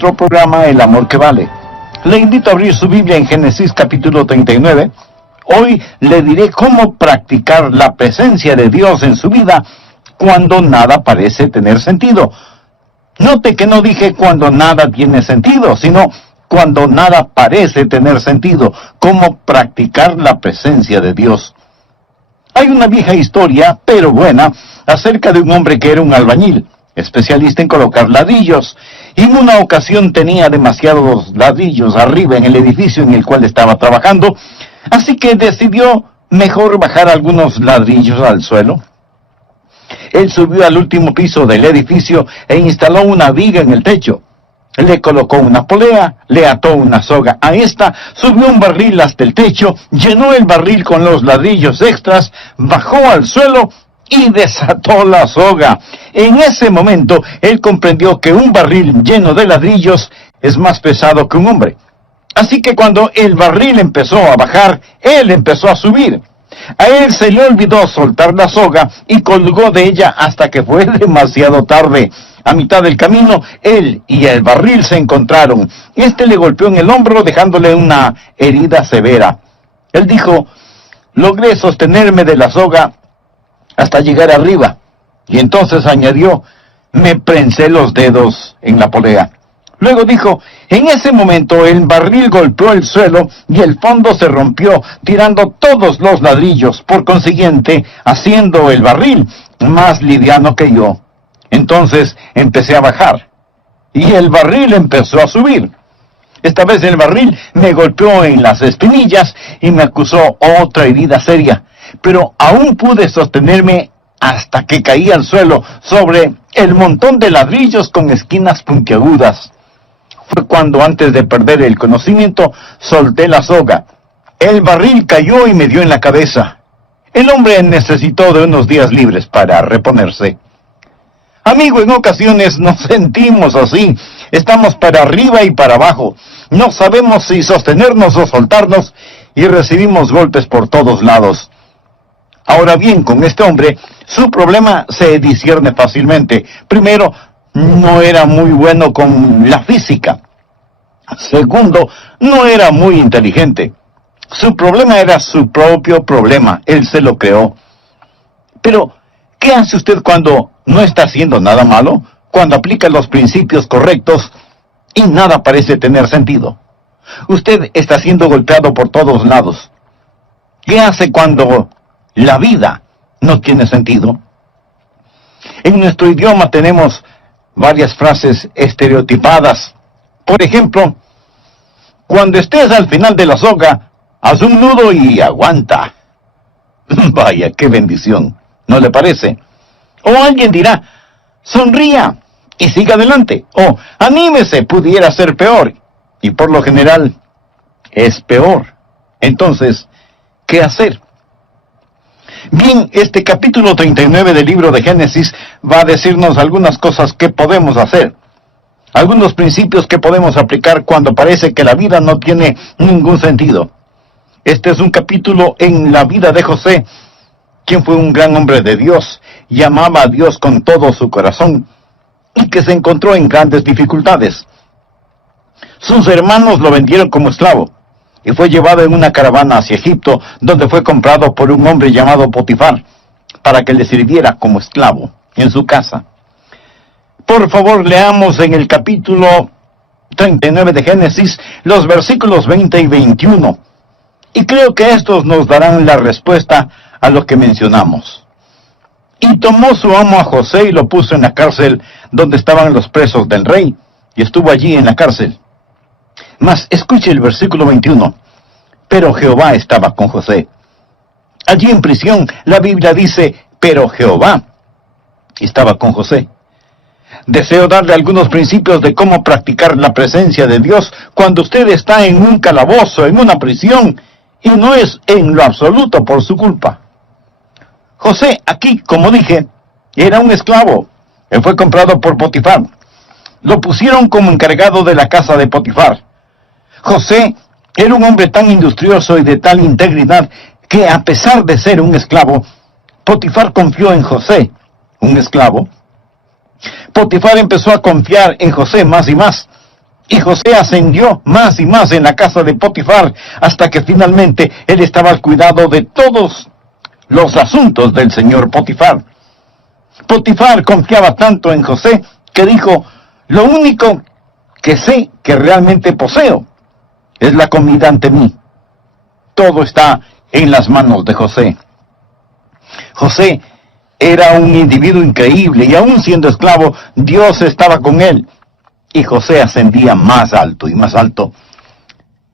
nuestro programa El Amor que Vale. Le invito a abrir su Biblia en Génesis capítulo 39. Hoy le diré cómo practicar la presencia de Dios en su vida cuando nada parece tener sentido. Note que no dije cuando nada tiene sentido, sino cuando nada parece tener sentido. Cómo practicar la presencia de Dios. Hay una vieja historia, pero buena, acerca de un hombre que era un albañil, especialista en colocar ladrillos, y en una ocasión tenía demasiados ladrillos arriba en el edificio en el cual estaba trabajando, así que decidió mejor bajar algunos ladrillos al suelo. Él subió al último piso del edificio e instaló una viga en el techo. Le colocó una polea, le ató una soga a esta, subió un barril hasta el techo, llenó el barril con los ladrillos extras, bajó al suelo y desató la soga. En ese momento, él comprendió que un barril lleno de ladrillos es más pesado que un hombre. Así que cuando el barril empezó a bajar, él empezó a subir. A él se le olvidó soltar la soga y colgó de ella hasta que fue demasiado tarde. A mitad del camino, él y el barril se encontraron. Este le golpeó en el hombro, dejándole una herida severa. Él dijo: logré sostenerme de la soga hasta llegar arriba. Y entonces añadió: me prensé los dedos en la polea. Luego dijo: en ese momento el barril golpeó el suelo y el fondo se rompió, tirando todos los ladrillos, por consiguiente, haciendo el barril más liviano que yo. Entonces empecé a bajar, y el barril empezó a subir. Esta vez el barril me golpeó en las espinillas y me acusó otra herida seria, pero aún pude sostenerme hasta que caí al suelo sobre el montón de ladrillos con esquinas puntiagudas. Fue cuando, antes de perder el conocimiento, solté la soga. El barril cayó y me dio en la cabeza. El hombre necesitó de unos días libres para reponerse. Amigo, en ocasiones nos sentimos así. Estamos para arriba y para abajo. No sabemos si sostenernos o soltarnos y recibimos golpes por todos lados. Ahora bien, con este hombre, su problema se discierne fácilmente. Primero, no era muy bueno con la física. Segundo, no era muy inteligente. Su problema era su propio problema. Él se lo creó. Pero, ¿qué hace usted cuando no está haciendo nada malo? Cuando aplica los principios correctos y nada parece tener sentido. Usted está siendo golpeado por todos lados. ¿Qué hace cuando la vida no tiene sentido? En nuestro idioma tenemos varias frases estereotipadas. Por ejemplo, cuando estés al final de la soga, haz un nudo y aguanta. Vaya, qué bendición, ¿no le parece? O alguien dirá: sonría y siga adelante. O anímese, pudiera ser peor. Y por lo general, es peor. Entonces, ¿qué hacer? Bien, este capítulo 39 del libro de Génesis va a decirnos algunas cosas que podemos hacer. Algunos principios que podemos aplicar cuando parece que la vida no tiene ningún sentido. Este es un capítulo en la vida de José, quien fue un gran hombre de Dios y amaba a Dios con todo su corazón, y que se encontró en grandes dificultades. Sus hermanos lo vendieron como esclavo, y fue llevado en una caravana hacia Egipto, donde fue comprado por un hombre llamado Potifar, para que le sirviera como esclavo en su casa. Por favor, leamos en el capítulo 39 de Génesis, los versículos 20 y 21. Y creo que estos nos darán la respuesta a lo que mencionamos. Y tomó su amo a José y lo puso en la cárcel donde estaban los presos del rey, y estuvo allí en la cárcel. Mas escuche el versículo 21. Pero Jehová estaba con José. Allí en prisión, la Biblia dice: pero Jehová estaba con José. Deseo darle algunos principios de cómo practicar la presencia de Dios cuando usted está en un calabozo, en una prisión, y no es en lo absoluto por su culpa. José, aquí, como dije, era un esclavo. Él fue comprado por Potifar. Lo pusieron como encargado de la casa de Potifar. José era un hombre tan industrioso y de tal integridad que, a pesar de ser un esclavo, Potifar confió en José, un esclavo. Potifar empezó a confiar en José más y más. Y José ascendió más y más en la casa de Potifar, hasta que finalmente él estaba al cuidado de todos los asuntos del señor Potifar. Potifar confiaba tanto en José que dijo: lo único que sé que realmente poseo es la comida ante mí. Todo está en las manos de José. José era un individuo increíble y aún siendo esclavo, Dios estaba con él. Y José ascendía más alto y más alto.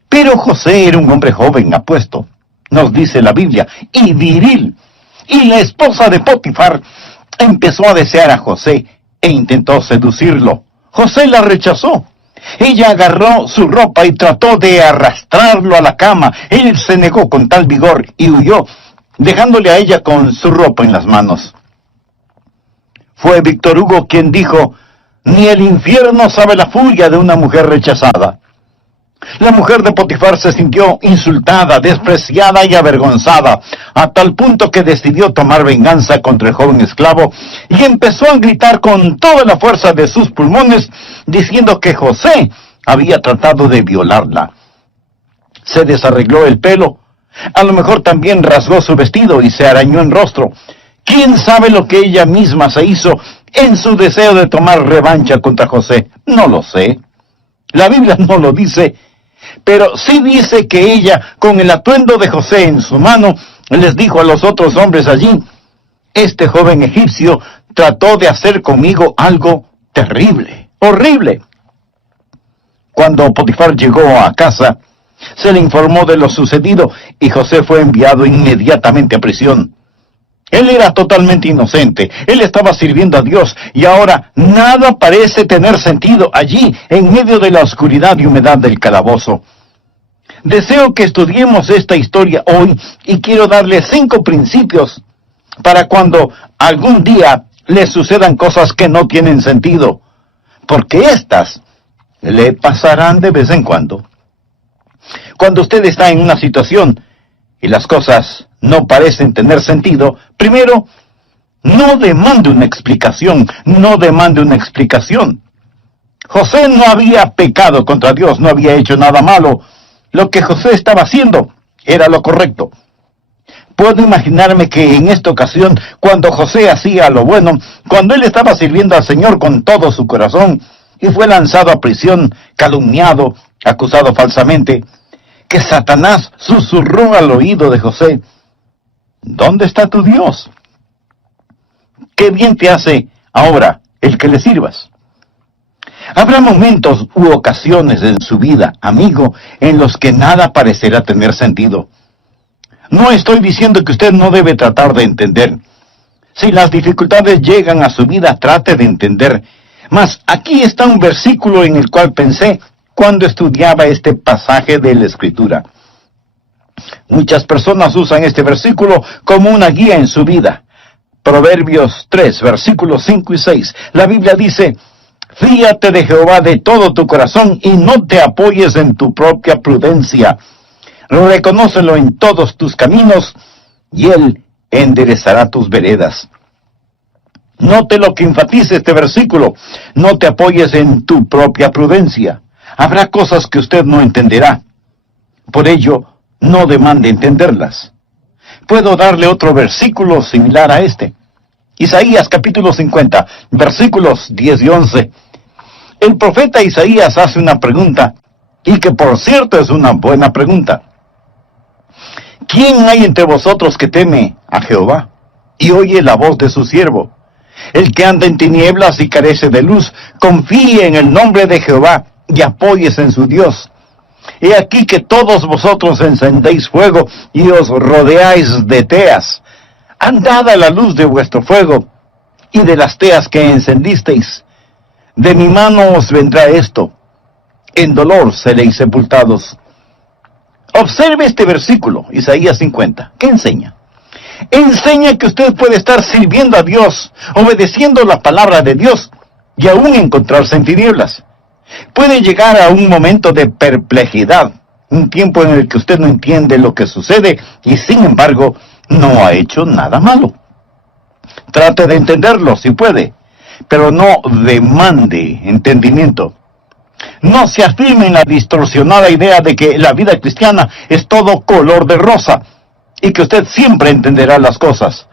Pero José era un hombre joven, apuesto, nos dice la Biblia, y viril. Y la esposa de Potifar empezó a desear a José e intentó seducirlo. José la rechazó. Ella agarró su ropa y trató de arrastrarlo a la cama. Él se negó con tal vigor y huyó, dejándole a ella con su ropa en las manos. Fue Víctor Hugo quien dijo: ni el infierno sabe la furia de una mujer rechazada. La mujer de Potifar se sintió insultada, despreciada y avergonzada, a tal punto que decidió tomar venganza contra el joven esclavo y empezó a gritar con toda la fuerza de sus pulmones, diciendo que José había tratado de violarla. Se desarregló el pelo, a lo mejor también rasgó su vestido y se arañó el rostro. ¿Quién sabe lo que ella misma se hizo en su deseo de tomar revancha contra José? No lo sé. La Biblia no lo dice, pero sí dice que ella, con el atuendo de José en su mano, les dijo a los otros hombres allí: este joven egipcio trató de hacer conmigo algo terrible, horrible. Cuando Potifar llegó a casa, se le informó de lo sucedido y José fue enviado inmediatamente a prisión. Él era totalmente inocente, él estaba sirviendo a Dios y ahora nada parece tener sentido allí en medio de la oscuridad y humedad del calabozo. Deseo que estudiemos esta historia hoy y quiero darle 5 principios para cuando algún día le sucedan cosas que no tienen sentido, porque éstas le pasarán de vez en cuando. Cuando usted está en una situación y las cosas no parecen tener sentido, primero, no demande una explicación, no demande una explicación. José no había pecado contra Dios, no había hecho nada malo. Lo que José estaba haciendo era lo correcto. Puedo imaginarme que en esta ocasión, cuando José hacía lo bueno, cuando él estaba sirviendo al Señor con todo su corazón, y fue lanzado a prisión, calumniado, acusado falsamente, que Satanás susurró al oído de José: ¿dónde está tu Dios? ¿Qué bien te hace ahora el que le sirvas? Habrá momentos u ocasiones en su vida, amigo, en los que nada parecerá tener sentido. No estoy diciendo que usted no debe tratar de entender. Si las dificultades llegan a su vida, trate de entender. Mas aquí está un versículo en el cual pensé cuando estudiaba este pasaje de la Escritura. Muchas personas usan este versículo como una guía en su vida. Proverbios 3, versículos 5 y 6. La Biblia dice: fíate de Jehová de todo tu corazón y no te apoyes en tu propia prudencia. Reconócelo en todos tus caminos y Él enderezará tus veredas. Note lo que enfatiza este versículo: no te apoyes en tu propia prudencia. Habrá cosas que usted no entenderá. Por ello, no demande entenderlas. Puedo darle otro versículo similar a este. Isaías capítulo 50, versículos 10 y 11. El profeta Isaías hace una pregunta, y que por cierto es una buena pregunta. ¿Quién hay entre vosotros que teme a Jehová y oye la voz de su siervo? El que anda en tinieblas y carece de luz, confíe en el nombre de Jehová y apóyese en su Dios. He aquí que todos vosotros encendéis fuego y os rodeáis de teas. Andad a la luz de vuestro fuego y de las teas que encendisteis. De mi mano os vendrá esto. En dolor seréis sepultados. Observe este versículo, Isaías 50. ¿Qué enseña? Enseña que usted puede estar sirviendo a Dios, obedeciendo la palabra de Dios, y aún encontrarse en tinieblas. Puede llegar a un momento de perplejidad, un tiempo en el que usted no entiende lo que sucede, y sin embargo, no ha hecho nada malo. Trate de entenderlo si puede, pero no demande entendimiento. No se afirme en la distorsionada idea de que la vida cristiana es todo color de rosa y que usted siempre entenderá las cosas.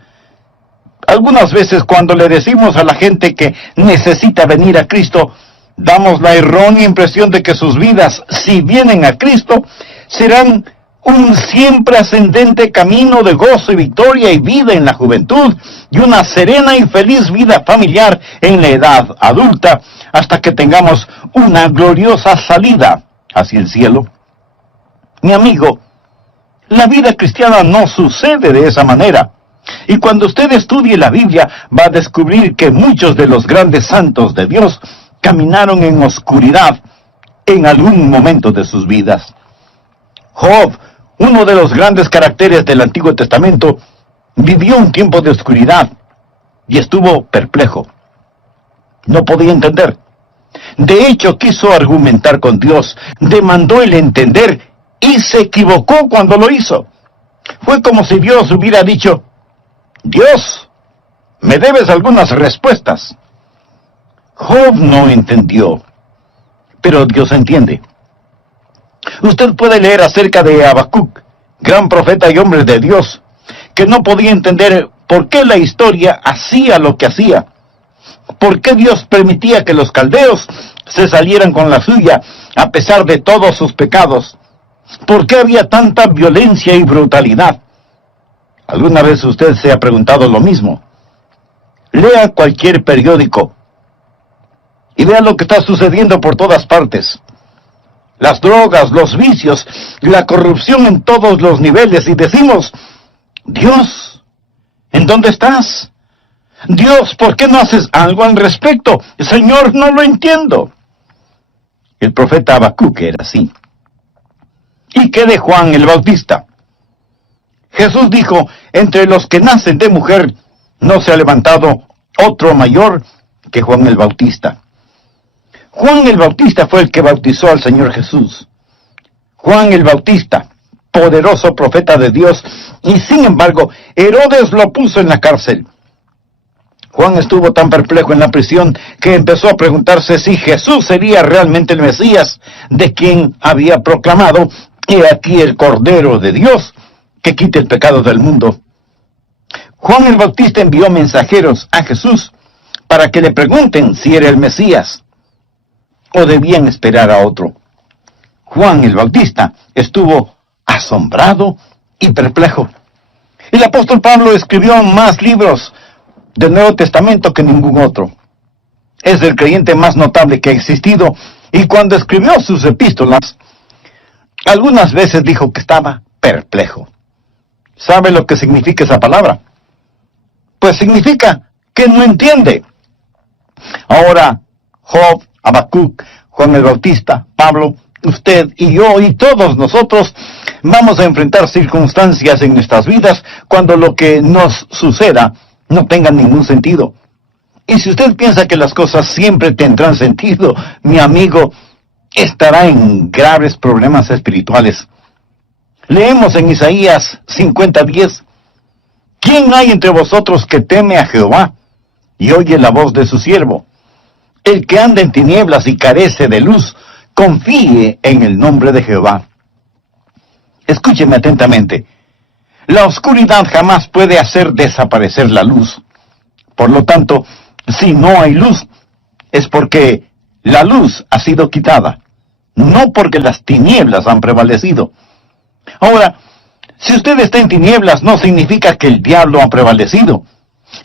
Algunas veces cuando le decimos a la gente que necesita venir a Cristo, damos la errónea impresión de que sus vidas, si vienen a Cristo, serán un siempre ascendente camino de gozo y victoria y vida en la juventud y una serena y feliz vida familiar en la edad adulta hasta que tengamos una gloriosa salida hacia el cielo. Mi amigo, la vida cristiana no sucede de esa manera. Y cuando usted estudie la Biblia, va a descubrir que muchos de los grandes santos de Dios caminaron en oscuridad en algún momento de sus vidas. Job, uno de los grandes caracteres del Antiguo Testamento, vivió un tiempo de oscuridad y estuvo perplejo. No podía entender. De hecho, quiso argumentar con Dios, demandó el entender y se equivocó cuando lo hizo. Fue como si Dios hubiera dicho: Dios, me debes algunas respuestas. Job no entendió, pero Dios entiende. Usted puede leer acerca de Habacuc, gran profeta y hombre de Dios, que no podía entender por qué la historia hacía lo que hacía, por qué Dios permitía que los caldeos se salieran con la suya a pesar de todos sus pecados, por qué había tanta violencia y brutalidad. ¿Alguna vez usted se ha preguntado lo mismo? Lea cualquier periódico y vea lo que está sucediendo por todas partes. Las drogas, los vicios, la corrupción en todos los niveles, y decimos: Dios, ¿en dónde estás? Dios, ¿por qué no haces algo al respecto? Señor, no lo entiendo. El profeta Habacuc era así. ¿Y qué de Juan el Bautista? Jesús dijo: entre los que nacen de mujer no se ha levantado otro mayor que Juan el Bautista. Juan el Bautista fue el que bautizó al Señor Jesús. Juan el Bautista, poderoso profeta de Dios, y sin embargo, Herodes lo puso en la cárcel. Juan estuvo tan perplejo en la prisión que empezó a preguntarse si Jesús sería realmente el Mesías, de quien había proclamado: he aquí el Cordero de Dios, que quite el pecado del mundo. Juan el Bautista envió mensajeros a Jesús para que le pregunten si era el Mesías o debían esperar a otro. Juan el Bautista estuvo asombrado y perplejo. El apóstol Pablo escribió más libros del Nuevo Testamento que ningún otro. Es el creyente más notable que ha existido, y cuando escribió sus epístolas, algunas veces dijo que estaba perplejo. ¿Sabe lo que significa esa palabra? Pues significa que no entiende. Ahora, Job, Habacuc, Juan el Bautista, Pablo, usted y yo y todos nosotros vamos a enfrentar circunstancias en nuestras vidas cuando lo que nos suceda no tenga ningún sentido. Y si usted piensa que las cosas siempre tendrán sentido, mi amigo, estará en graves problemas espirituales. Leemos en Isaías 50:10: ¿quién hay entre vosotros que teme a Jehová y oye la voz de su siervo? El que anda en tinieblas y carece de luz, confíe en el nombre de Jehová. Escúcheme atentamente. La oscuridad jamás puede hacer desaparecer la luz. Por lo tanto, si no hay luz, es porque la luz ha sido quitada, no porque las tinieblas han prevalecido. Ahora, si usted está en tinieblas, no significa que el diablo ha prevalecido.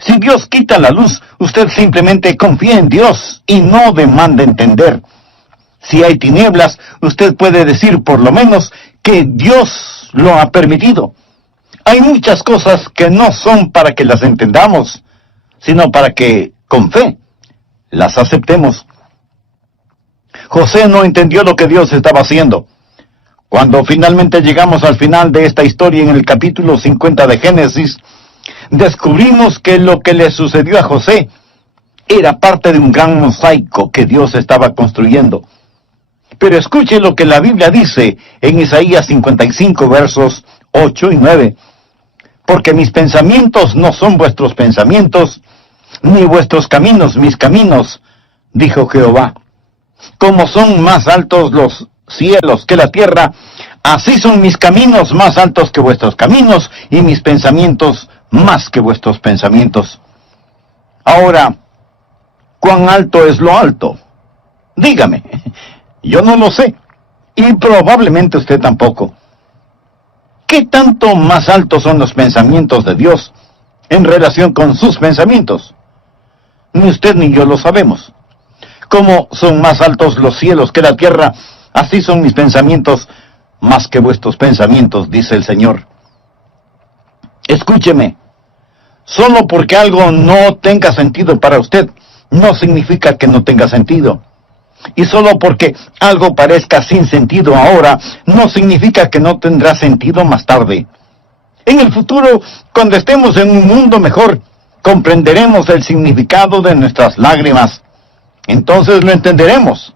Si Dios quita la luz, usted simplemente confía en Dios y no demanda entender. Si hay tinieblas, usted puede decir por lo menos que Dios lo ha permitido. Hay muchas cosas que no son para que las entendamos, sino para que, con fe, las aceptemos. José no entendió lo que Dios estaba haciendo. Cuando finalmente llegamos al final de esta historia en el capítulo 50 de Génesis, descubrimos que lo que le sucedió a José era parte de un gran mosaico que Dios estaba construyendo. Pero escuche lo que la Biblia dice en Isaías 55, versos 8 y 9. Porque mis pensamientos no son vuestros pensamientos, ni vuestros caminos mis caminos, dijo Jehová. como son más altos los cielos que la tierra, así son mis caminos más altos que vuestros caminos, y mis pensamientos más que vuestros pensamientos. Ahora, ¿cuán alto es lo alto? Dígame, yo no lo sé, y probablemente usted tampoco. ¿Qué tanto más altos son los pensamientos de Dios en relación con sus pensamientos? Ni usted ni yo lo sabemos. Como son más altos los cielos que la tierra, así son mis pensamientos más que vuestros pensamientos, dice el Señor. Escúcheme, solo porque algo no tenga sentido para usted, no significa que no tenga sentido. Y solo porque algo parezca sin sentido ahora, no significa que no tendrá sentido más tarde. En el futuro, cuando estemos en un mundo mejor, comprenderemos el significado de nuestras lágrimas. Entonces lo entenderemos.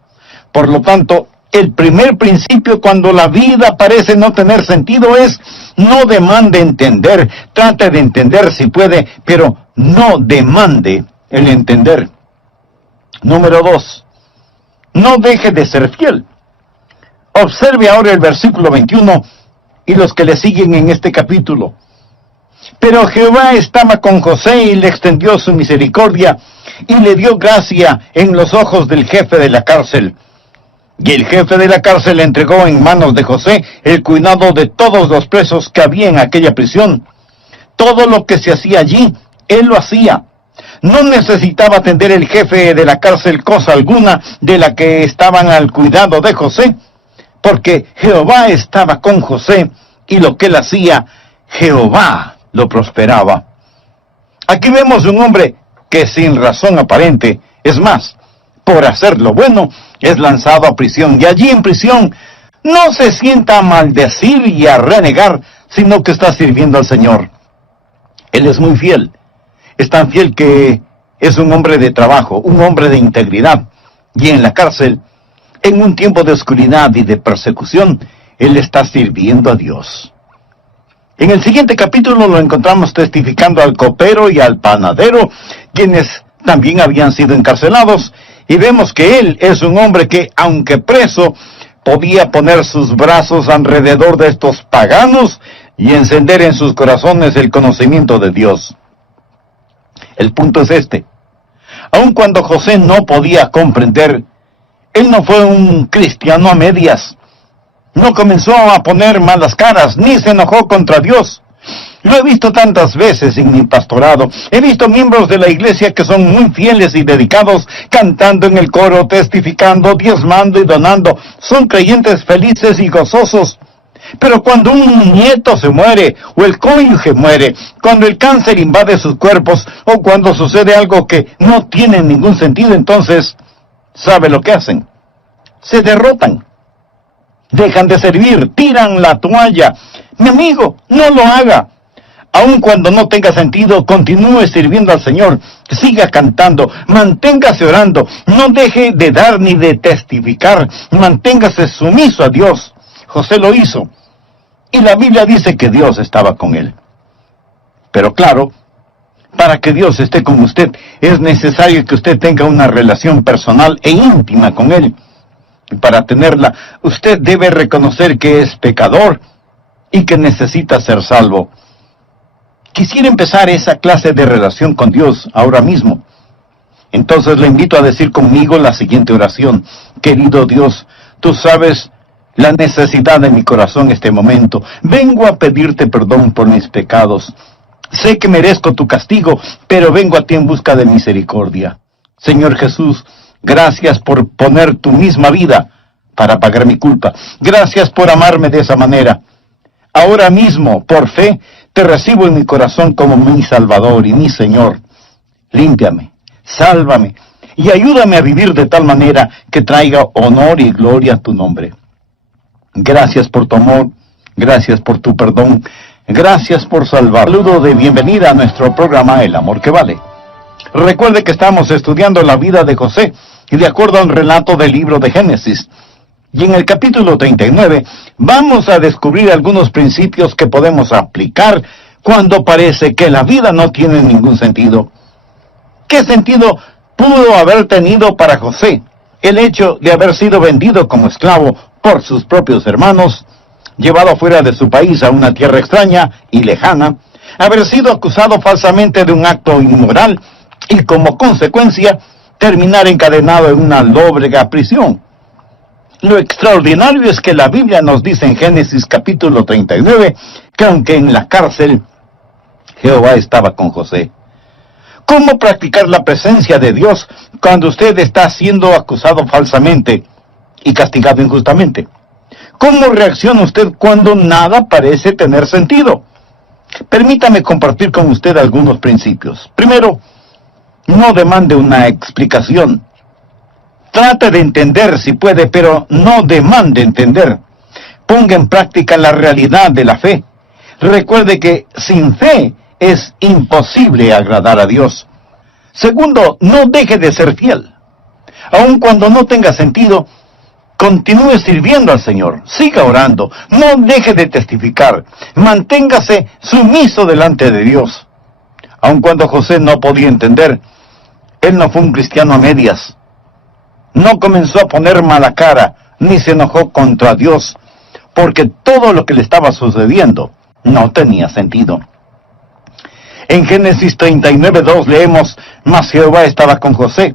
Por lo tanto, el primer principio cuando la vida parece no tener sentido es: no demande entender. Trate de entender si puede, pero no demande el entender. Número 2. No deje de ser fiel. Observe ahora el versículo 21 y los que le siguen en este capítulo. Pero Jehová estaba con José y le extendió su misericordia y le dio gracia en los ojos del jefe de la cárcel. Y el jefe de la cárcel entregó en manos de José el cuidado de todos los presos que había en aquella prisión. Todo lo que se hacía allí, él lo hacía. No necesitaba atender el jefe de la cárcel cosa alguna de la que estaban al cuidado de José, porque Jehová estaba con José, y lo que él hacía, Jehová lo prosperaba. Aquí vemos un hombre que sin razón aparente, es más, por hacer lo bueno, es lanzado a prisión, y allí en prisión no se sienta a maldecir y a renegar, sino que está sirviendo al Señor. Él es muy fiel. Es tan fiel que es un hombre de trabajo, un hombre de integridad. Y en la cárcel, en un tiempo de oscuridad y de persecución, él está sirviendo a Dios. En el siguiente capítulo lo encontramos testificando al copero y al panadero, quienes también habían sido encarcelados, y vemos que él es un hombre que, aunque preso, podía poner sus brazos alrededor de estos paganos y encender en sus corazones el conocimiento de Dios. El punto es este: aun cuando José no podía comprender, él no fue un cristiano a medias. No comenzó a poner malas caras, ni se enojó contra Dios. Lo he visto tantas veces en mi pastorado. He visto miembros de la iglesia que son muy fieles y dedicados, cantando en el coro, testificando, diezmando y donando. Son creyentes felices y gozosos. Pero cuando un nieto se muere, o el cónyuge muere, cuando el cáncer invade sus cuerpos, o cuando sucede algo que no tiene ningún sentido, entonces, ¿sabe lo que hacen? Se derrotan. Dejan de servir, tiran la toalla. Mi amigo, no lo haga. Aun cuando no tenga sentido, continúe sirviendo al Señor. Siga cantando, manténgase orando, no deje de dar ni de testificar, manténgase sumiso a Dios. José lo hizo, y la Biblia dice que Dios estaba con él. Pero claro, para que Dios esté con usted, es necesario que usted tenga una relación personal e íntima con Él. Y para tenerla, usted debe reconocer que es pecador y que necesita ser salvo. Quisiera empezar esa clase de relación con Dios ahora mismo. Entonces le invito a decir conmigo la siguiente oración. Querido Dios, tú sabes la necesidad de mi corazón en este momento. Vengo a pedirte perdón por mis pecados. Sé que merezco tu castigo, pero vengo a ti en busca de misericordia. Señor Jesús, gracias por poner tu misma vida para pagar mi culpa. Gracias por amarme de esa manera. Ahora mismo, por fe, te recibo en mi corazón como mi Salvador y mi Señor. Límpiame, sálvame y ayúdame a vivir de tal manera que traiga honor y gloria a tu nombre. Gracias por tu amor, gracias por tu perdón, gracias por salvar. Saludo de bienvenida a nuestro programa El Amor que Vale. Recuerde que estamos estudiando la vida de José y de acuerdo al relato del libro de Génesis. Y en el capítulo 39 vamos a descubrir algunos principios que podemos aplicar cuando parece que la vida no tiene ningún sentido. ¿Qué sentido pudo haber tenido para José El hecho de haber sido vendido como esclavo por sus propios hermanos, llevado fuera de su país a una tierra extraña y lejana, haber sido acusado falsamente de un acto inmoral y como consecuencia terminar encadenado en una lóbrega prisión. Lo extraordinario es que la Biblia nos dice en Génesis capítulo 39 que aunque en la cárcel, Jehová estaba con José. ¿Cómo practicar la presencia de Dios cuando usted está siendo acusado falsamente y castigado injustamente? ¿Cómo reacciona usted cuando nada parece tener sentido? Permítame compartir con usted algunos principios. Primero, no demande una explicación. Trate de entender si puede, pero no demande entender. Ponga en práctica la realidad de la fe. Recuerde que sin fe es imposible agradar a Dios. Segundo, no deje de ser fiel. Aun cuando no tenga sentido, continúe sirviendo al Señor. Siga orando. No deje de testificar. Manténgase sumiso delante de Dios. Aun cuando José no podía entender, él no fue un cristiano a medias. No comenzó a poner mala cara, ni se enojó contra Dios, porque todo lo que le estaba sucediendo no tenía sentido. En Génesis 39:2 leemos, mas Jehová estaba con José,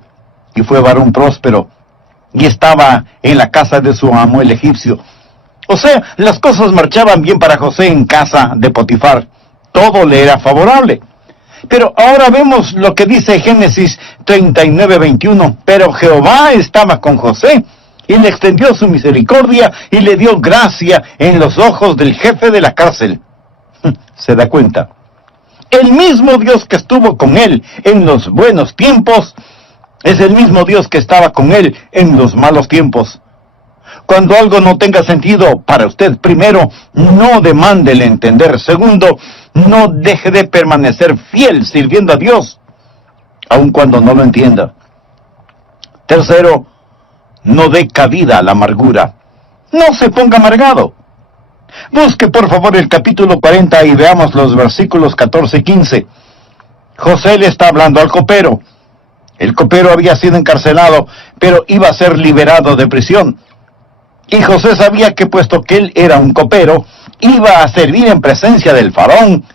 y fue varón próspero, y estaba en la casa de su amo el egipcio. O sea, las cosas marchaban bien para José en casa de Potifar. Todo le era favorable. Pero ahora vemos lo que dice Génesis 39:21. Pero Jehová estaba con José, y le extendió su misericordia, y le dio gracia en los ojos del jefe de la cárcel. ¿Se da cuenta? El mismo Dios que estuvo con él en los buenos tiempos, es el mismo Dios que estaba con él en los malos tiempos. Cuando algo no tenga sentido para usted, primero, no demande el entender. Segundo, no deje de permanecer fiel sirviendo a Dios, aun cuando no lo entienda. Tercero, no dé cabida a la amargura. No se ponga amargado. Busque por favor el capítulo 40 y veamos los versículos 14 y 15. José le está hablando al copero. El copero había sido encarcelado, pero iba a ser liberado de prisión. Y José sabía que puesto que él era un copero, iba a servir en presencia del faraón,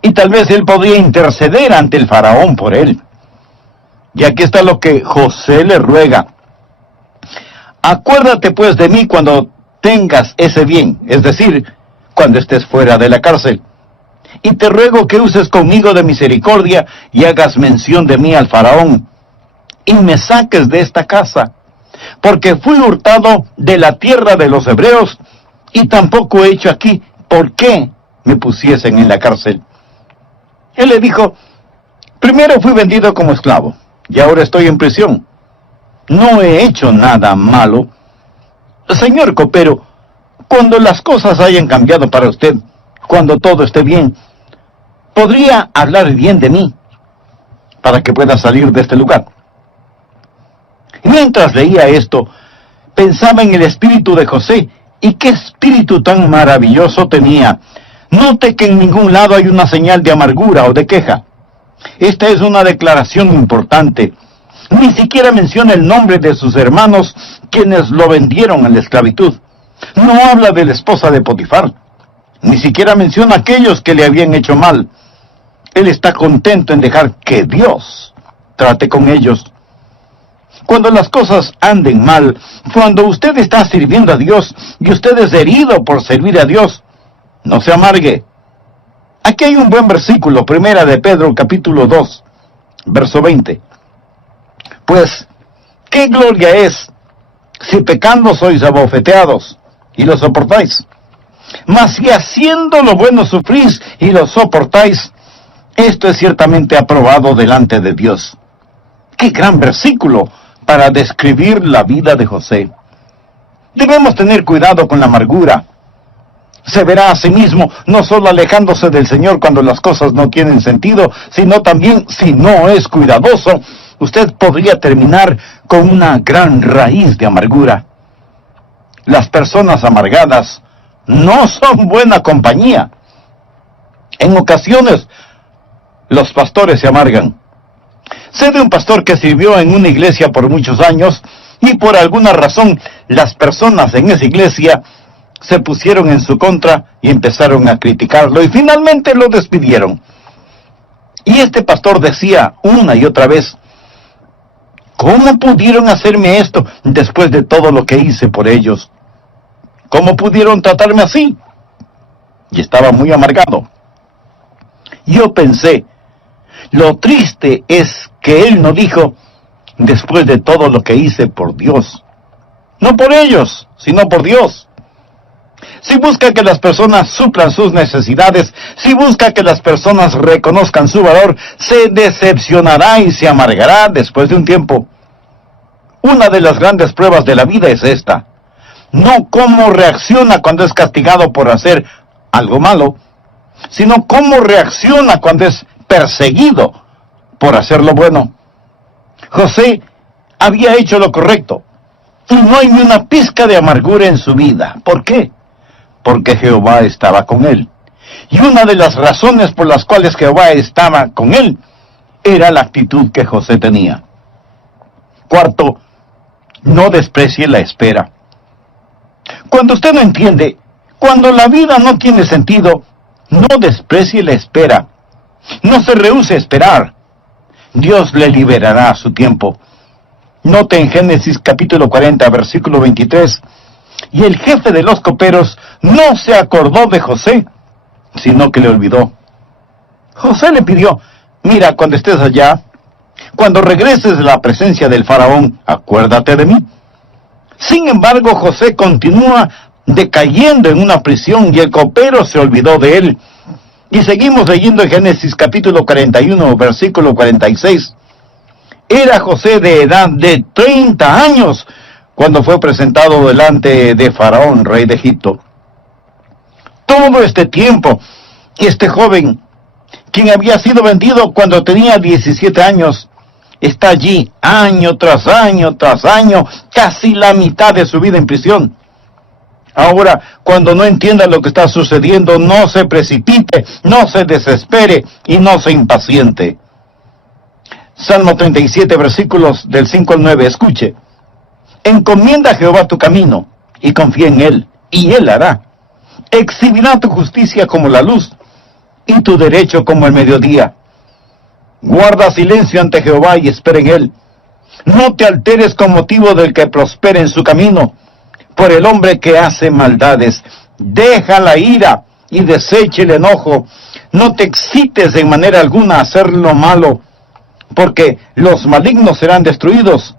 y tal vez él podía interceder ante el faraón por él. Y aquí está lo que José le ruega. Acuérdate pues de mí cuando tengas ese bien, es decir, cuando estés fuera de la cárcel. Y te ruego que uses conmigo de misericordia y hagas mención de mí al faraón, y me saques de esta casa, porque fui hurtado de la tierra de los hebreos, y tampoco he hecho aquí por qué me pusiesen en la cárcel. Él le dijo, primero fui vendido como esclavo, y ahora estoy en prisión. No he hecho nada malo. Señor copero, cuando las cosas hayan cambiado para usted, cuando todo esté bien, ¿podría hablar bien de mí para que pueda salir de este lugar? Mientras leía esto, pensaba en el espíritu de José, y qué espíritu tan maravilloso tenía. Note que en ningún lado hay una señal de amargura o de queja. Esta es una declaración importante. Ni siquiera menciona el nombre de sus hermanos, quienes lo vendieron a la esclavitud. No habla de la esposa de Potifar. Ni siquiera menciona a aquellos que le habían hecho mal. Él está contento en dejar que Dios trate con ellos. Cuando las cosas anden mal, cuando usted está sirviendo a Dios y usted es herido por servir a Dios, no se amargue. Aquí hay un buen versículo, primera de Pedro, capítulo 2, verso 20. Pues, ¿qué gloria es si pecando sois abofeteados y lo soportáis? Mas si haciendo lo bueno sufrís y lo soportáis, esto es ciertamente aprobado delante de Dios. ¡Qué gran versículo para describir la vida de José! Debemos tener cuidado con la amargura. Se verá a sí mismo no solo alejándose del Señor cuando las cosas no tienen sentido, sino también, si no es cuidadoso, usted podría terminar con una gran raíz de amargura. Las personas amargadas no son buena compañía. En ocasiones, los pastores se amargan. Sé de un pastor que sirvió en una iglesia por muchos años Y por alguna razón, las personas en esa iglesia se pusieron en su contra y empezaron a criticarlo y finalmente lo despidieron. Y este pastor decía una y otra vez: ¿cómo pudieron hacerme esto después de todo lo que hice por ellos? ¿Cómo pudieron tratarme así? Y estaba muy amargado. Yo pensé, lo triste es que él no dijo: después de todo lo que hice por Dios. No por ellos, sino por Dios. Si busca que las personas suplan sus necesidades, si busca que las personas reconozcan su valor, se decepcionará y se amargará después de un tiempo. Una de las grandes pruebas de la vida es esta: no cómo reacciona cuando es castigado por hacer algo malo, sino cómo reacciona cuando es perseguido por hacer lo bueno. José había hecho lo correcto, y no hay ni una pizca de amargura en su vida. ¿Por qué? Porque Jehová estaba con él. Y una de las razones por las cuales Jehová estaba con él era la actitud que José tenía. Cuarto, no desprecie la espera. Cuando usted no entiende, cuando la vida no tiene sentido, no desprecie la espera. No se rehúse a esperar. Dios le liberará a su tiempo. Note en Génesis capítulo 40, versículo 23, y el jefe de los coperos no se acordó de José, sino que le olvidó. José le pidió: mira, cuando estés allá, cuando regreses de la presencia del faraón, acuérdate de mí. Sin embargo, José continúa decayendo en una prisión y el copero se olvidó de él. Y seguimos leyendo en Génesis capítulo 41, versículo 46. Era José de edad de 30 años cuando fue presentado delante de Faraón, rey de Egipto. Todo este tiempo, este joven, quien había sido vendido cuando tenía 17 años, está allí año tras año tras año, casi la mitad de su vida en prisión. Ahora, cuando no entienda lo que está sucediendo, no se precipite, no se desespere y no se impaciente. Salmo 37, versículos del 5 al 9, escuche. Encomienda a Jehová tu camino, y confía en él, y él hará. Exhibirá tu justicia como la luz, y tu derecho como el mediodía. Guarda silencio ante Jehová y espera en él. No te alteres con motivo del que prospere en su camino, por el hombre que hace maldades. Deja la ira y deseche el enojo. No te excites en manera alguna a hacer lo malo, porque los malignos serán destruidos,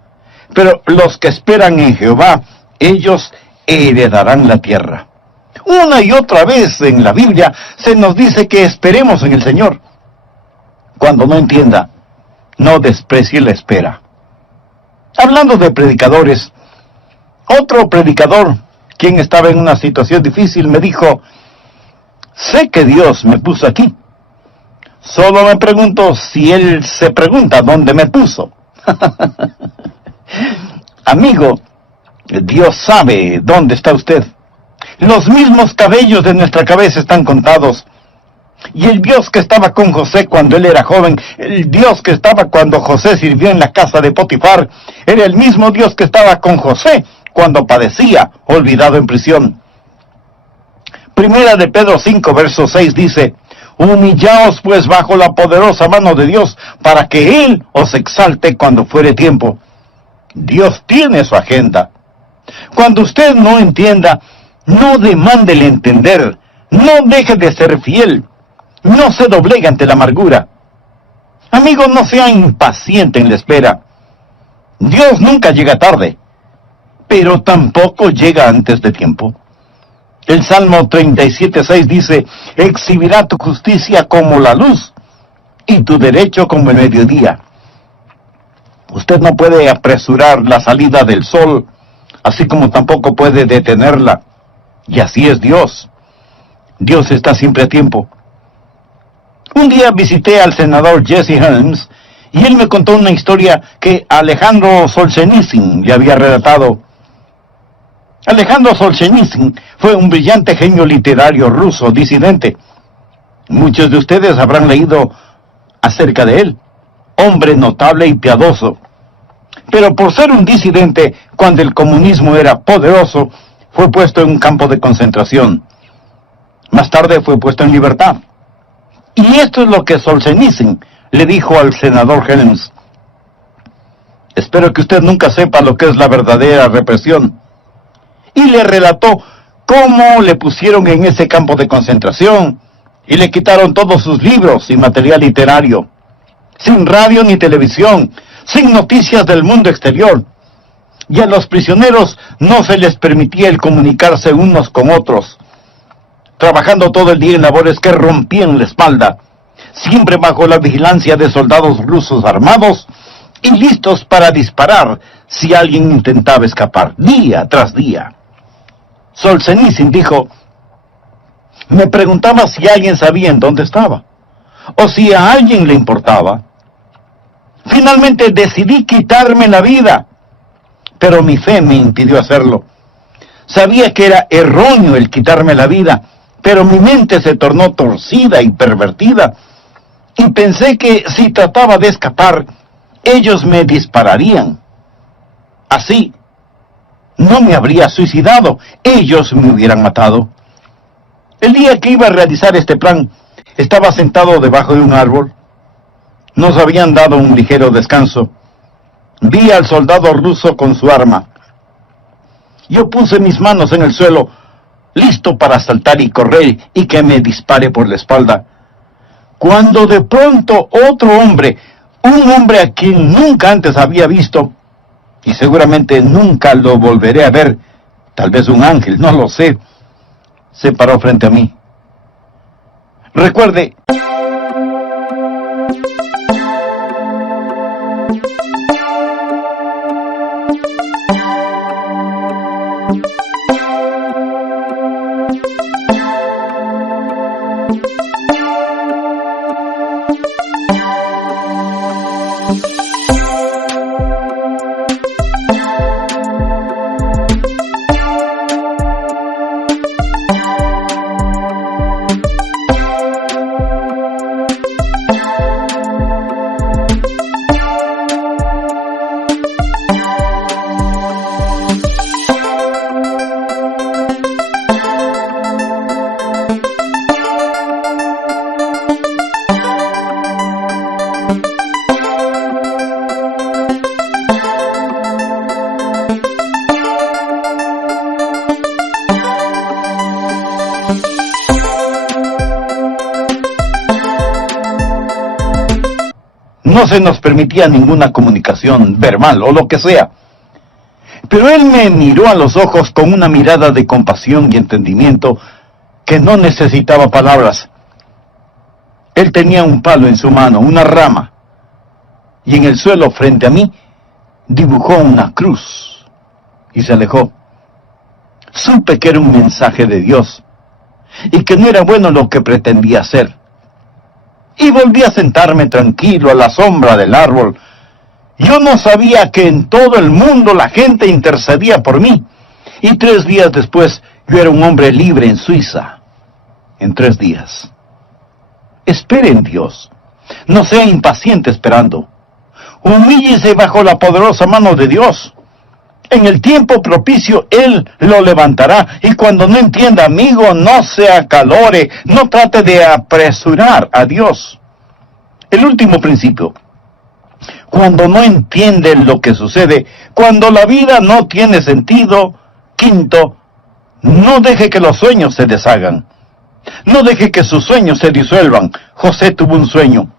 pero los que esperan en Jehová, ellos heredarán la tierra. Una y otra vez en la Biblia se nos dice que esperemos en el Señor. Cuando no entienda, no desprecie la espera. Hablando de predicadores, otro predicador, quien estaba en una situación difícil, me dijo: sé que Dios me puso aquí. Solo me pregunto si Él se pregunta dónde me puso. Amigo, Dios sabe dónde está usted. Los mismos cabellos de nuestra cabeza están contados. Y el Dios que estaba con José cuando él era joven, el Dios que estaba cuando José sirvió en la casa de Potifar, era el mismo Dios que estaba con José cuando padecía, olvidado en prisión. Primera de Pedro 5, verso 6 dice: humillaos pues bajo la poderosa mano de Dios, para que Él os exalte cuando fuere tiempo. Dios tiene su agenda. Cuando usted no entienda, no demande el entender, no deje de ser fiel, no se doblegue ante la amargura. Amigo, no sea impaciente en la espera. Dios nunca llega tarde, pero tampoco llega antes de tiempo. El Salmo 37:6 dice: exhibirá tu justicia como la luz, y tu derecho como el mediodía. Usted no puede apresurar la salida del sol, así como tampoco puede detenerla. Y así es Dios. Dios está siempre a tiempo. Un día visité al senador Jesse Helms, y él me contó una historia que Alejandro Solzhenitsyn le había relatado. Alejandro Solzhenitsyn fue un brillante genio literario ruso disidente. Muchos de ustedes habrán leído acerca de él. Hombre notable y piadoso. pero por ser un disidente cuando el comunismo era poderoso, fue puesto en un campo de concentración. Más tarde fue puesto en libertad. Y esto es lo que Solzhenitsyn le dijo al senador Helms: espero que usted nunca sepa lo que es la verdadera represión. Y le relató cómo le pusieron en ese campo de concentración y le quitaron todos sus libros y material literario, sin radio ni televisión, sin noticias del mundo exterior. Y a los prisioneros no se les permitía el comunicarse unos con otros, trabajando todo el día en labores que rompían la espalda, siempre bajo la vigilancia de soldados rusos armados y listos para disparar si alguien intentaba escapar, día tras día. Solzhenitsyn dijo: me preguntaba si alguien sabía en dónde estaba, o si a alguien le importaba. Finalmente decidí quitarme la vida, pero mi fe me impidió hacerlo. Sabía que era erróneo el quitarme la vida, pero mi mente se tornó torcida y pervertida, y pensé que si trataba de escapar, ellos me dispararían. Así, no me habría suicidado, ellos me hubieran matado. El día que iba a realizar este plan, estaba sentado debajo de un árbol. Nos habían dado un ligero descanso. Vi al soldado ruso con su arma. Yo puse mis manos en el suelo, listo para saltar y correr y que me dispare por la espalda, cuando de pronto otro hombre, un hombre a quien nunca antes había visto, y seguramente nunca lo volveré a ver, tal vez un ángel, no lo sé, se paró frente a mí. Recuerde, no se nos permitía ninguna comunicación verbal o lo que sea. Pero él me miró a los ojos con una mirada de compasión y entendimiento que no necesitaba palabras. Él tenía un palo en su mano, una rama, y en el suelo frente a mí dibujó una cruz y se alejó. Supe que era un mensaje de Dios y que no era bueno lo que pretendía hacer. Y volví a sentarme tranquilo a la sombra del árbol. Yo no sabía que en todo el mundo la gente intercedía por mí. Y 3 días después, yo era un hombre libre en Suiza. En 3 días. Espere en Dios. No sea impaciente esperando. Humíllese bajo la poderosa mano de Dios. En el tiempo propicio, Él lo levantará. Y cuando no entienda, amigo, no se acalore. No trate de apresurar a Dios. El último principio. Cuando no entiende lo que sucede, cuando la vida no tiene sentido. Quinto, no deje que los sueños se deshagan. No deje que sus sueños se disuelvan. José tuvo un sueño.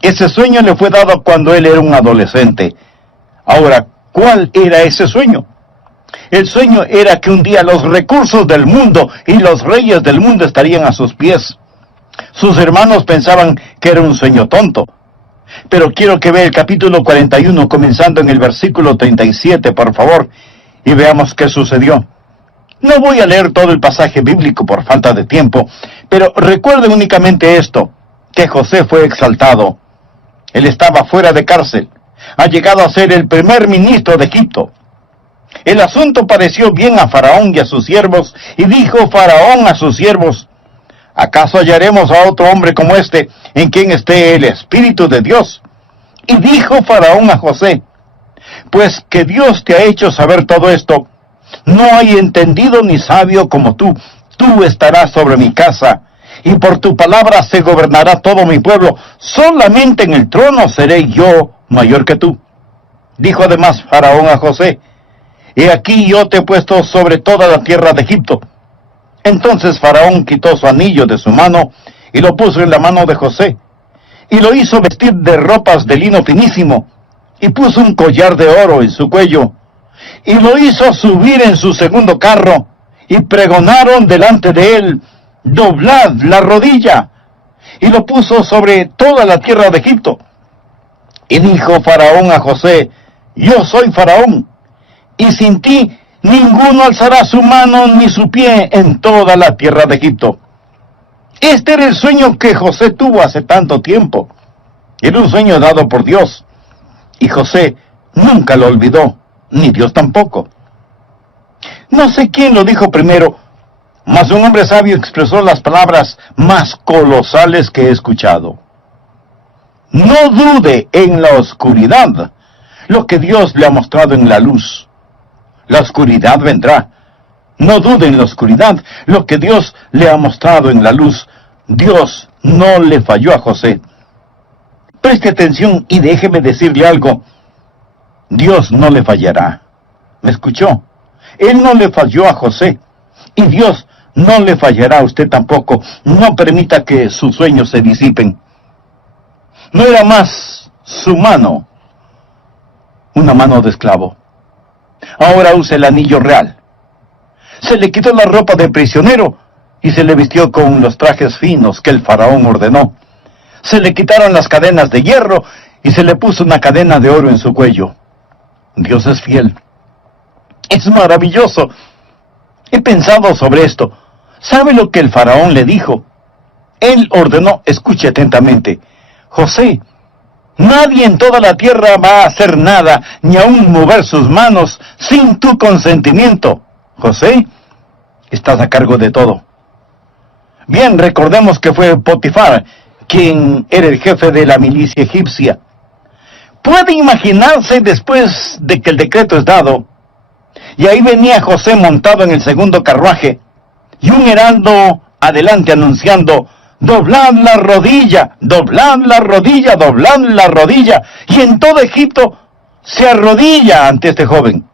Ese sueño le fue dado cuando él era un adolescente. Ahora, ¿cuál era ese sueño? El sueño era que un día los recursos del mundo y los reyes del mundo estarían a sus pies. Sus hermanos pensaban que era un sueño tonto. Pero quiero que vea el capítulo 41, comenzando en el versículo 37, por favor, y veamos qué sucedió. No voy a leer todo el pasaje bíblico por falta de tiempo, pero recuerde únicamente esto, que José fue exaltado. Él estaba fuera de cárcel. Ha llegado a ser el primer ministro de Egipto. El asunto pareció bien a Faraón y a sus siervos, y dijo Faraón a sus siervos: ¿acaso hallaremos a otro hombre como este, en quien esté el Espíritu de Dios? Y dijo Faraón a José: pues que Dios te ha hecho saber todo esto. No hay entendido ni sabio como tú. Tú estarás sobre mi casa, y por tu palabra se gobernará todo mi pueblo. Solamente en el trono seré yo mayor que tú. Dijo además Faraón a José: He aquí yo te he puesto sobre toda la tierra de Egipto. Entonces Faraón quitó su anillo de su mano y lo puso en la mano de José, y lo hizo vestir de ropas de lino finísimo, y puso un collar de oro en su cuello, y lo hizo subir en su segundo carro, y pregonaron delante de él: Doblad la rodilla. Y lo puso sobre toda la tierra de Egipto. Y dijo Faraón a José: Yo soy Faraón, y sin ti ninguno alzará su mano ni su pie en toda la tierra de Egipto. Este era el sueño que José tuvo hace tanto tiempo. Era un sueño dado por Dios, y José nunca lo olvidó, ni Dios tampoco. No sé quién lo dijo primero, mas un hombre sabio expresó las palabras más colosales que he escuchado. No dude en la oscuridad lo que Dios le ha mostrado en la luz. La oscuridad vendrá. No dude en la oscuridad lo que Dios le ha mostrado en la luz. Dios no le falló a José. Preste atención y déjeme decirle algo. Dios no le fallará. ¿Me escuchó? Él no le falló a José. Y Dios no le fallará a usted tampoco. No permita que sus sueños se disipen. No era más su mano, una mano de esclavo. Ahora usa el anillo real. Se le quitó la ropa de prisionero y se le vistió con los trajes finos que el faraón ordenó. Se le quitaron las cadenas de hierro y se le puso una cadena de oro en su cuello. Dios es fiel. Es maravilloso. He pensado sobre esto. ¿Sabe lo que el faraón le dijo? Él ordenó, escuche atentamente: José, nadie en toda la tierra va a hacer nada, ni aun mover sus manos, sin tu consentimiento. José, estás a cargo de todo. Bien, recordemos que fue Potifar quien era el jefe de la milicia egipcia. Puede imaginarse, después de que el decreto es dado, y ahí venía José montado en el segundo carruaje, y un heraldo adelante anunciando: Doblad la rodilla, doblad la rodilla, doblad la rodilla. Y en todo Egipto se arrodilla ante este joven.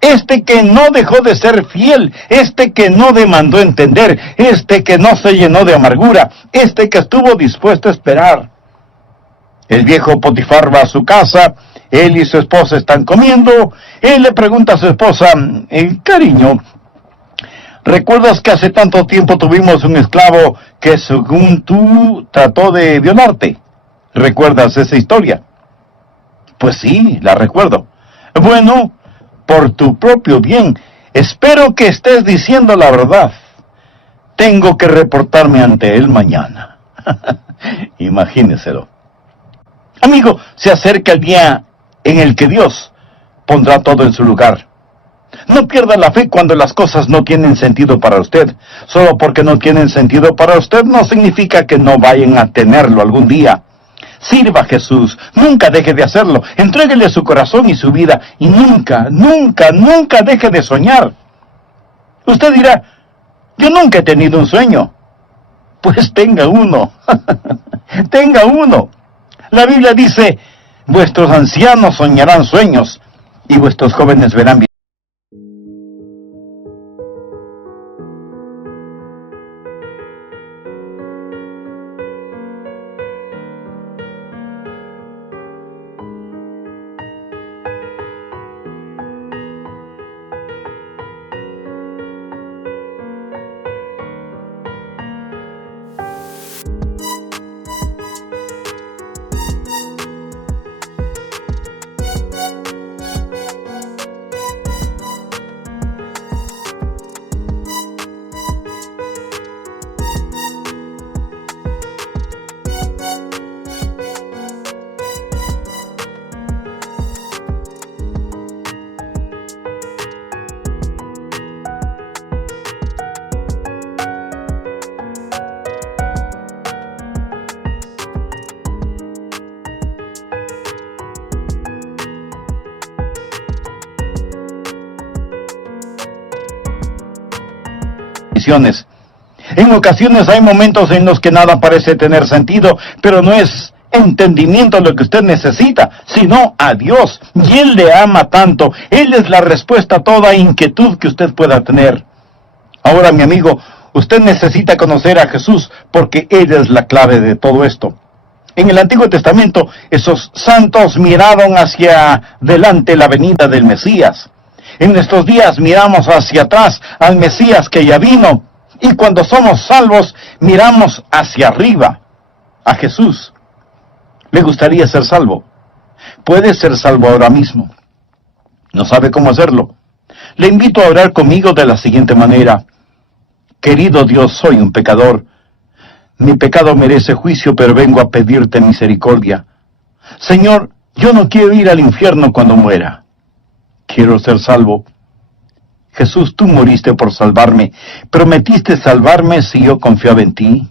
Este que no dejó de ser fiel, este que no demandó entender, este que no se llenó de amargura, este que estuvo dispuesto a esperar. El viejo Potifar va a su casa, él y su esposa están comiendo, él le pregunta a su esposa: cariño, ¿recuerdas que hace tanto tiempo tuvimos un esclavo que según tú trató de violarte? ¿Recuerdas esa historia? Pues sí, la recuerdo. Bueno, por tu propio bien, espero que estés diciendo la verdad. Tengo que reportarme ante él mañana. Imagíneselo. Amigo, se acerca el día en el que Dios pondrá todo en su lugar. No pierda la fe cuando las cosas no tienen sentido para usted. Solo porque no tienen sentido para usted no significa que no vayan a tenerlo algún día. Sirva a Jesús, nunca deje de hacerlo. Entréguele su corazón y su vida, y nunca, nunca, nunca deje de soñar. Usted dirá: yo nunca he tenido un sueño. Pues tenga uno. Tenga uno. La Biblia dice: vuestros ancianos soñarán sueños, y vuestros jóvenes verán bien. misiones. En ocasiones hay momentos en los que nada parece tener sentido, pero no es entendimiento lo que usted necesita, sino a Dios. Y Él le ama tanto. Él es la respuesta a toda inquietud que usted pueda tener. Ahora, mi amigo, usted necesita conocer a Jesús porque Él es la clave de todo esto. En el Antiguo Testamento, esos santos miraron hacia delante la venida del Mesías. En nuestros días miramos hacia atrás al Mesías que ya vino. Y cuando somos salvos, miramos hacia arriba, a Jesús. ¿Le gustaría ser salvo? Puede ser salvo ahora mismo. ¿No sabe cómo hacerlo? Le invito a orar conmigo de la siguiente manera. Querido Dios, soy un pecador. Mi pecado merece juicio, pero vengo a pedirte misericordia. Señor, yo no quiero ir al infierno cuando muera. Quiero ser salvo. Jesús, tú moriste por salvarme. ¿Prometiste salvarme si yo confiaba en ti?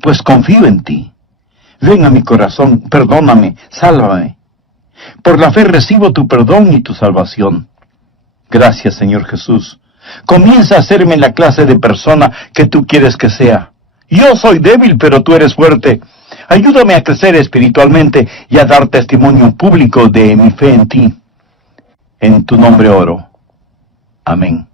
Pues confío en ti. Ven a mi corazón, perdóname, sálvame. Por la fe recibo tu perdón y tu salvación. Gracias, Señor Jesús. Comienza a hacerme la clase de persona que tú quieres que sea. Yo soy débil, pero tú eres fuerte. Ayúdame a crecer espiritualmente y a dar testimonio público de mi fe en ti. En tu nombre oro. Amén.